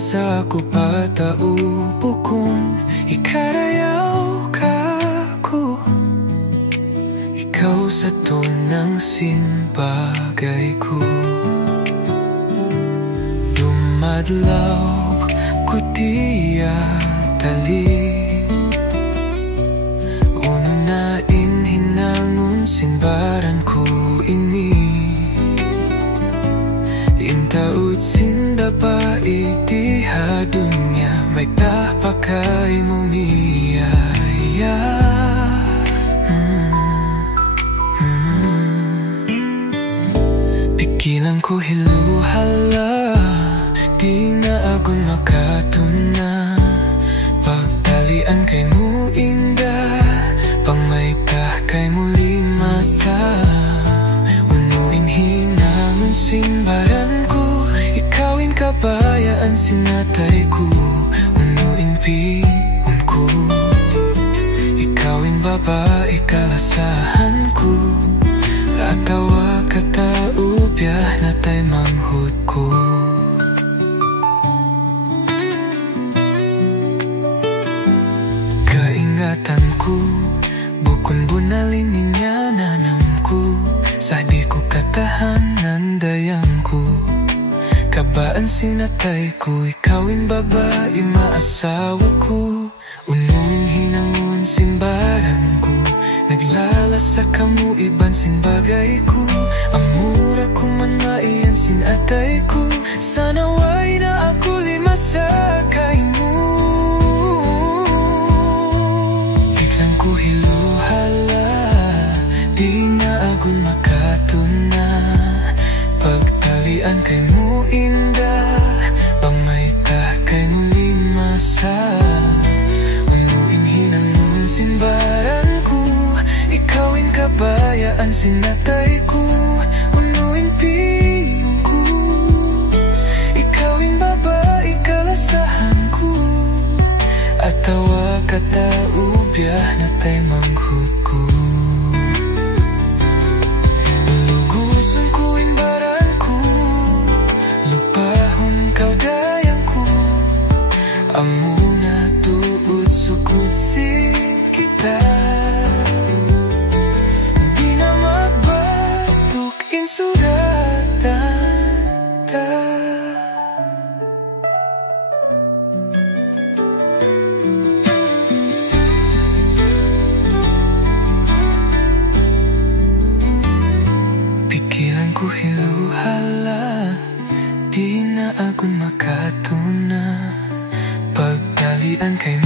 sa ako pataupo kung ikarayaw ka ko. Ikaw sa tunang sinbagay ko. Dumadlaw ko diya tali, uno na inhinangon sinbaran ko ini. Intaud sinda pa itiha dunya, may tapakay mo miyaya. Pikilan ko hiluhala, di na agon makatuna. Pagtalian kay mo inda, pang may kay mo limasa. Unuin hinangon simbaran ko, ikawin kabayaan sinatay ko. Unuin piun ko, ikawin babae kalasahan ko. Atawa kataupya na tay manghud ko. Kaingatan ko, bukon bunalin niya nanam ko. Sa di ko katahanan dayang ko, kabaan sinatay ko. Ikawin babae maasawa ko. Unuing hinangon sinbaran ko, naglalasa kamo iban sinbagay ko. Amura ko man maiyan sinatay ko. Sana way na ako lima sa kay mo. Biglang ko hiluhala, di na agon makatuna. Pagtalian kay mo inda, pang may kay mo limasa. Unuin hinangon sinbaran ko, ikawin kabayaan sinatay ko. Unuin piyong ko, ikawin babae kalasahan ko. Atawa kataubya na tay manghud ko. Luguson ko inbaran ko, lupahon kaw dayang ko. Amuna tuod sukod sin kita, di na magbatok insuratan ta. Pikilan ko hiluhala, di na agon makatuna. Pagtalian kay